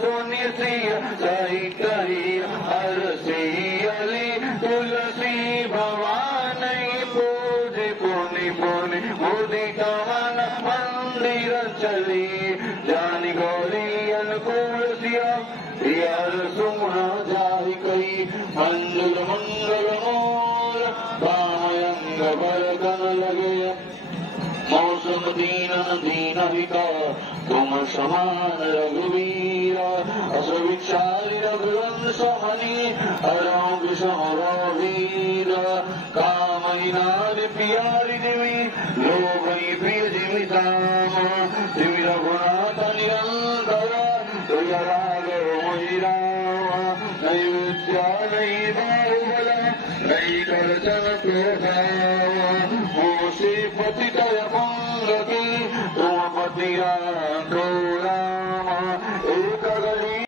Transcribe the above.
सुनि सिया सहित हरसी अली तुलसी भवानी पूज पुनि पुनि मुदित मन मंदिर चली जानी गौरी अनुकूल सिया यार सुमना जाहि कही मंगल मंगल मोल बामयंग बरगन लगे मौसम दीन दीन हिता तुम समान रघुवीर अस विचारि रघुवंश मणि अरोग समरवीर कामनादि प्यारि दिवी लोभई प्रिय जीविताम दिवी रघुनाथ निरंतर तुय राघव मोहि राम नैवेद्य नहीं बाहुबल नहीं करचन प्रभाव श्री पतित पंगति तुम पति राखो